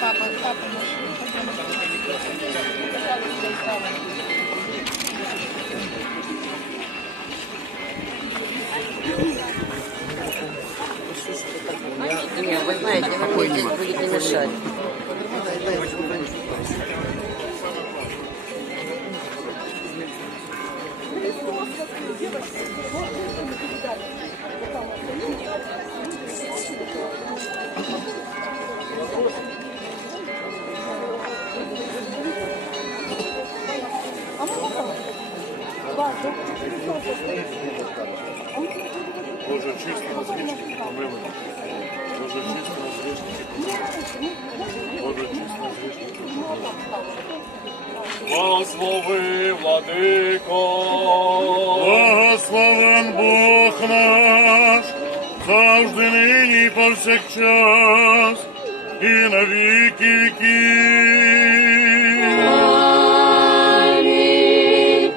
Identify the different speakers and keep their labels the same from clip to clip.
Speaker 1: папа, папа наш. Не, вы знаете, вам здесь
Speaker 2: будет не мешать. Благослови, владико. Благословен Бог наш, завжди нині і повсякчас, і на віки віків.
Speaker 3: Амінь.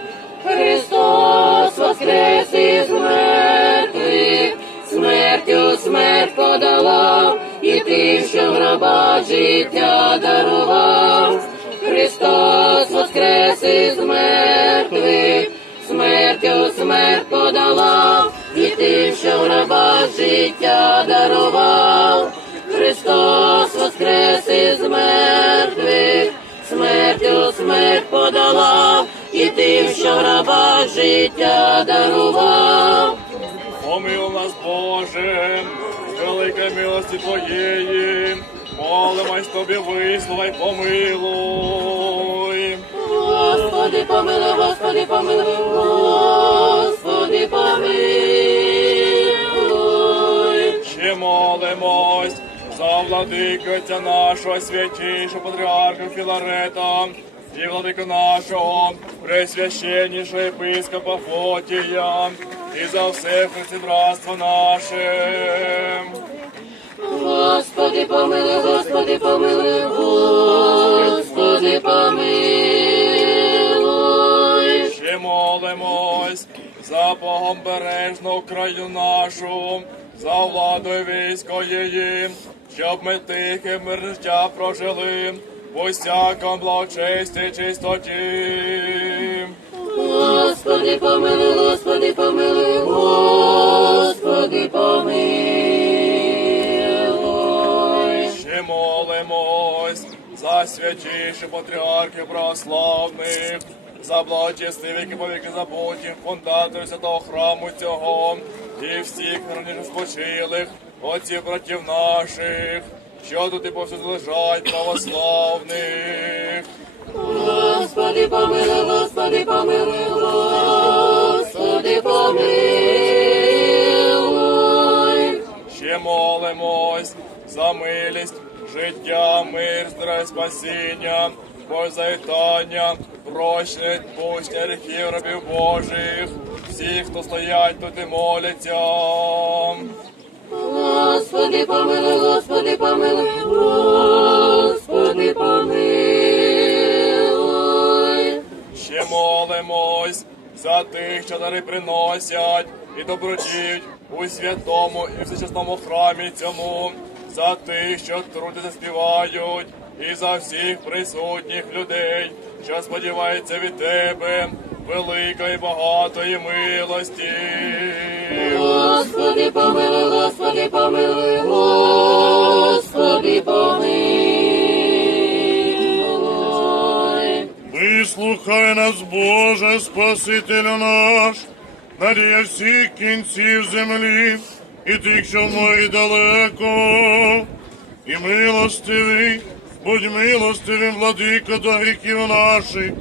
Speaker 3: Христос воскрес із мертвих, смертю смерть подолав, і тим, що в гробах життя дарував. Христос воскрес із мертвих, смертю смерть подолав, і тим, що в гробах життя дарував. Христос воскрес із мертвих, смертю смерть подолав, і тим, що в рабах життя дарував.
Speaker 2: Помил нас, Боже, з великої милості Твоєї, молимось Тобі, висловай, помилуй.
Speaker 3: Господи, помилуй, Господи, помилуй, Господи, помилуй.
Speaker 2: Ще молимось за владикиця нашого святішого патріарха Філарета і владику нашого пресвященнішого єпископа Фотія і за все християнство наше.
Speaker 3: Господи, помилуй, Господи, помилуй, Господи, помилуй.
Speaker 2: Ще молимось за богомбережну краю нашу, за владою військо її, щоб ми тихе мирне життя прожили, в усякому благочесті і чистоті.
Speaker 3: Господи, помилуй, Господи, помилуй, Господи, помилуй.
Speaker 2: Ще молимось за святіші патріархів православних, за благочестивих і повіки забутів, фундатор святого храму цього і всіх раніше спочилих, отців братів наших, що тут і повсюди лежать православних.
Speaker 3: Господи, помилуй, Господи, помилуй,
Speaker 2: за милість, життя, мир, здраве, спасіння, позайтання, прощення, пусть гріхів рабів Божих, всіх, хто стоять тут і моляться.
Speaker 3: Господи, помилуй, Господи, помилуй, Господи, помилуй.
Speaker 2: Ще молимось за тих, що дари приносять і добродіють у святому і всечасному храмі цьому, за тих, що трудяться співають, і за всіх присутніх людей, що сподіваються від тебе, великої багатої милості.
Speaker 3: Господи, помилуй, Господи, помилуй, Господи, помилуй.
Speaker 2: Вислухай нас, Боже, Спасителю наш, надія всіх кінців землі, і тих, що в морі далеко, і милостивий, будь милостивим, владико, до гріхів наших,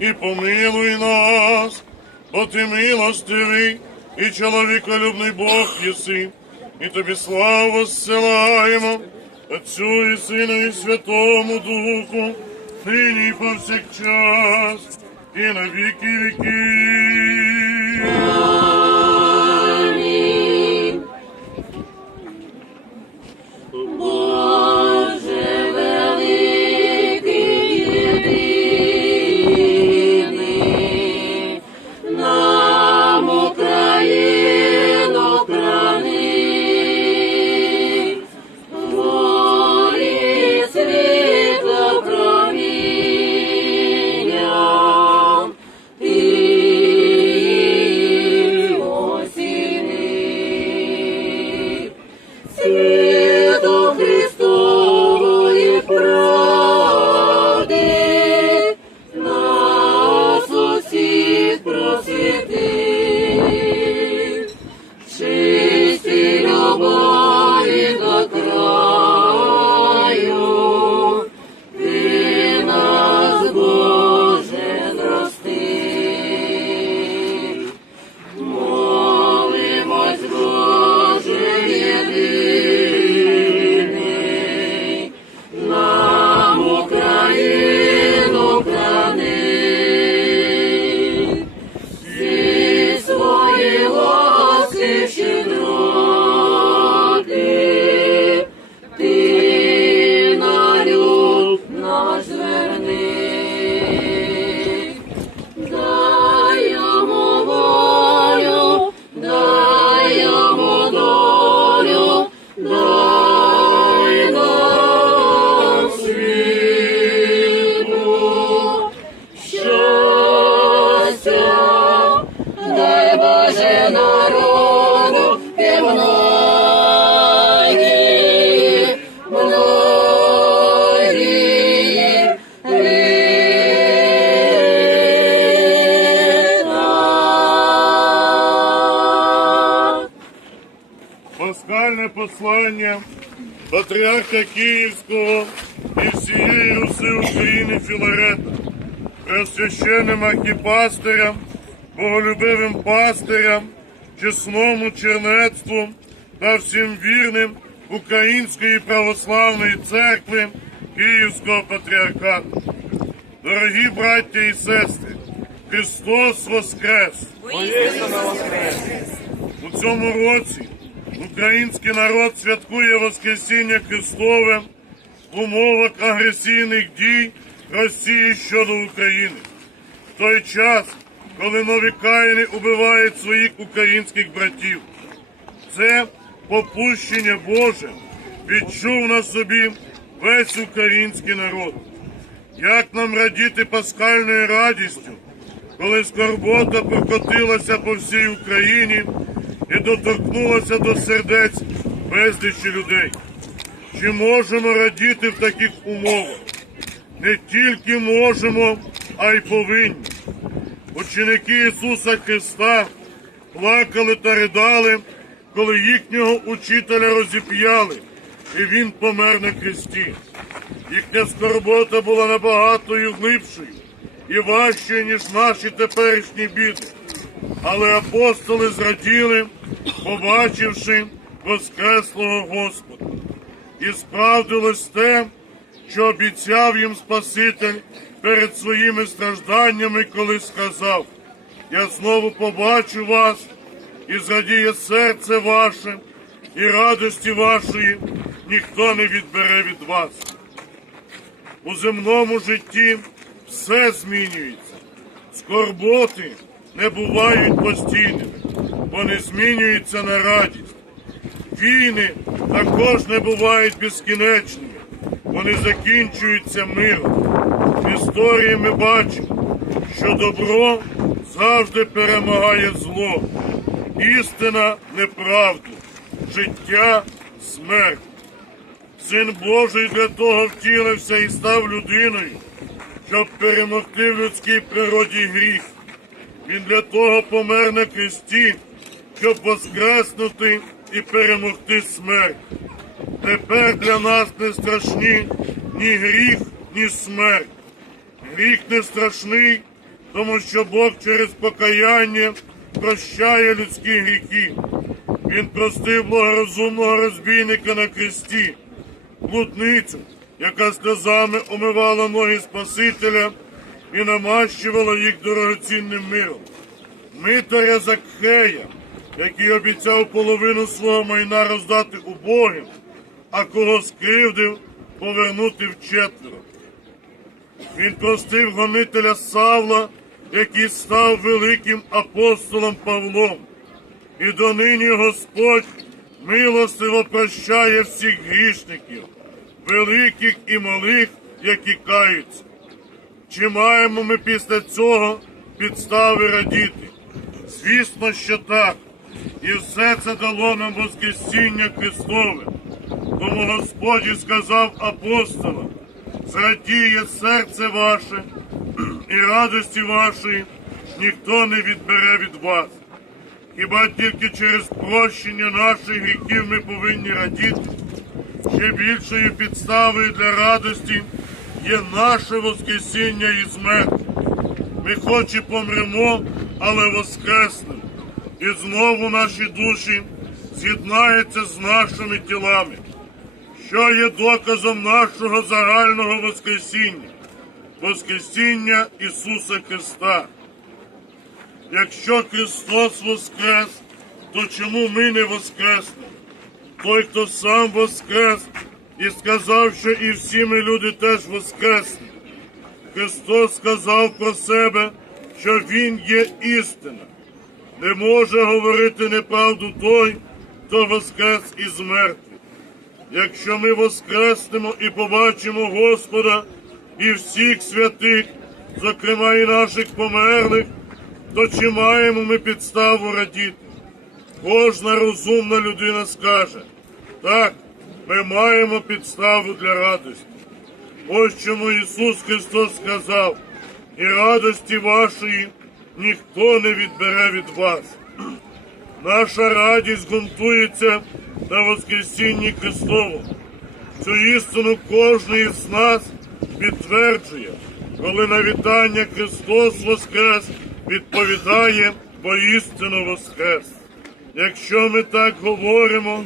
Speaker 2: і помилуй нас, бо ти милостивий і чоловіколюбний Бог єси, і тобі славу воссилаємо, Отцю і Сину, і Святому Духу, нині повсякчас, і на віки віків.
Speaker 3: Пасхальне
Speaker 4: послання патріарха Київського і всієї Руси України Філарета, пресвященним архіпастирям, боголюбивим пастирям чесному чернецтву та всім вірним Української православної церкви Київського патріархату. Дорогі браття і сестри, Христос Воскрес! У цьому році український народ святкує Воскресіння Христове в умовах агресійних дій Росії щодо України. В той час, коли нові каїни убивають своїх українських братів. Це попущення Боже відчув на собі весь український народ. Як нам радіти пасхальною радістю, коли скорбота прокотилася по всій Україні і доторкнулася до сердець безлічі людей? Чи можемо радіти в таких умовах? Не тільки можемо, а й повинні. Ученики Ісуса Христа плакали та ридали, коли їхнього учителя розіп'яли, і він помер на хресті. Їхня скорбота була набагато глибшою і важчою, ніж наші теперішні біди. Але апостоли зраділи, побачивши Воскреслого Господа. І справдилось те, що обіцяв їм Спаситель перед своїми стражданнями, коли сказав: Я знову побачу вас, і зрадіє серце ваше, і радості вашої ніхто не відбере від вас. У земному житті все змінюється. Скорботи не бувають постійними, вони змінюються на радість. Війни також не бувають безкінечними, вони закінчуються миром. В історії ми бачимо, що добро завжди перемагає зло, істина неправду, життя смерть. Син Божий для того втілився і став людиною, щоб перемогти в людській природі гріх. Він для того помер на кресті, щоб воскреснути і перемогти смерть. Тепер для нас не страшні ні гріх, ні смерть. Гріх не страшний, тому що Бог через покаяння прощає людські гріхи. Він простив благорозумного розбійника на кресті, блудницю, яка сльозами омивала ноги Спасителя і намащувала їх дорогоцінним миром. Митаря Закхея, який обіцяв половину свого майна роздати убогим, а кого скривдив, повернути вчетверо. Він простив гонителя Савла, який став великим апостолом Павлом. І донині Господь милостиво прощає всіх грішників, великих і малих, які каються. Чи маємо ми після цього підстави радіти? Звісно, що так. І все це дало нам Воскресіння Христове. Тому Господь сказав апостолам, зрадіє серце ваше і радості вашої ніхто не відбере від вас. Хіба тільки через прощення наших гріхів ми повинні радіти? Ще більшою підставою для радості є наше Воскресіння і смерть. Ми хоч і помремо, але воскреснемо. І знову наші душі з'єднаються з нашими тілами, що є доказом нашого загального Воскресіння, Воскресіння Ісуса Христа. Якщо Христос воскрес, то чому ми не воскреснемо? Той, хто сам воскрес і сказав, що і всі ми люди теж воскреснемо. Христос сказав про себе, що Він є істина. Не може говорити неправду той, хто воскрес із мертвих. Якщо ми воскреснемо і побачимо Господа і всіх святих, зокрема і наших померлих, то чи маємо ми підставу радіти? Кожна розумна людина скаже, так, ми маємо підставу для радості. Ось чому Ісус Христос сказав, і радості вашої ніхто не відбере від вас. Наша радість ґрунтується на Воскресінні Христовому. Цю істину кожен із нас підтверджує, коли на вітання Христос Воскрес відповідає, бо істину Воскрес. Якщо ми так говоримо,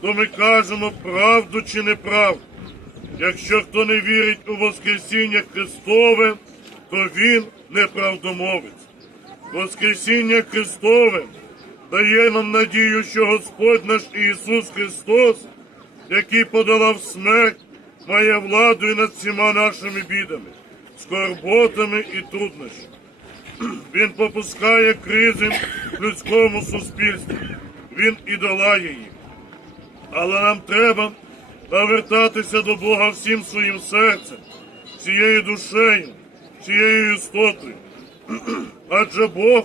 Speaker 4: то ми кажемо правду чи неправду. Якщо хто не вірить у Воскресіння Христове, то він неправдомовець. Воскресіння Христове дає нам надію, що Господь наш Ісус Христос, який подолав смерть, має владу і над всіма нашими бідами, скорботами і труднощами. Він попускає кризи в людському суспільстві. Він і долає їх. Але нам треба повертатися до Бога всім своїм серцем, всією душею, всією істотою. Адже Бог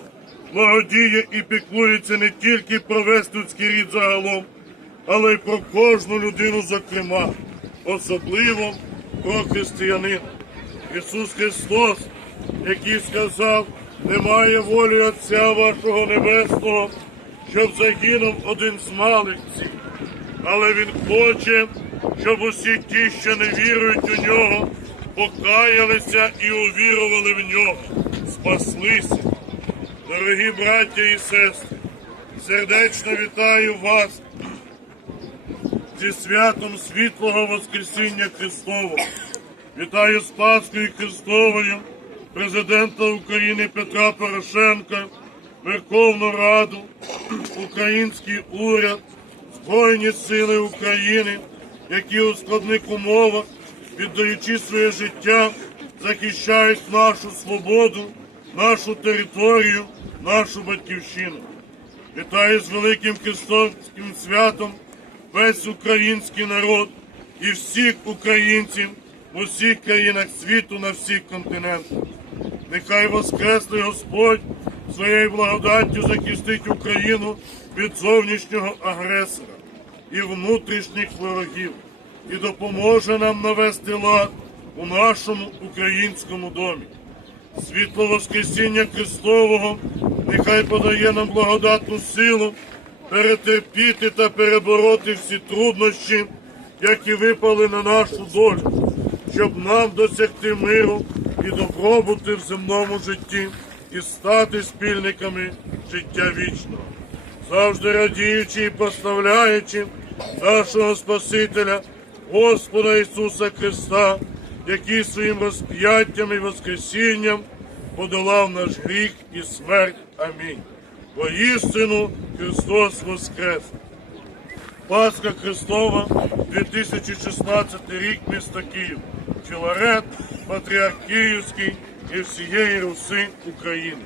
Speaker 4: благодіє і піклується не тільки про весь рід загалом, але й про кожну людину, зокрема, особливо про християнина. Ісус Христос, який сказав, немає волі Отця вашого Небесного, щоб загинув один з малих цих. Але Він хоче, щоб усі ті, що не вірують у нього, покаялися і увірували в нього, спаслися. Дорогі браття і сестри, сердечно вітаю вас зі святом світлого Воскресіння Христового. Вітаю з Пасхою Христовою, президента України Петра Порошенка, Верховну Раду, український уряд, Збройні Сили України, які у складних умовах, віддаючи своє життя, захищають нашу свободу, нашу територію, нашу батьківщину. Вітаю з великим Христовським святом весь український народ і всіх українців в усіх країнах світу на всіх континентах. Нехай Воскреслий Господь своєю благодаттю захистить Україну від зовнішнього агресора і внутрішніх ворогів і допоможе нам навести лад у нашому українському домі. Світло Воскресіння Христового нехай подає нам благодатну силу перетерпіти та перебороти всі труднощі, які випали на нашу долю, щоб нам досягти миру і добробути в земному житті і стати спільниками життя вічного, завжди радіючи і прославляючи нашого Спасителя, Господа Ісуса Христа, який своїм розп'яттям і воскресінням подолав наш гріх і смерть. Амінь. Воістину Христос Воскрес! Пасха Христова, 2016 рік, місто Київ, Філарет, Патріарх Київський і всієї Руси України.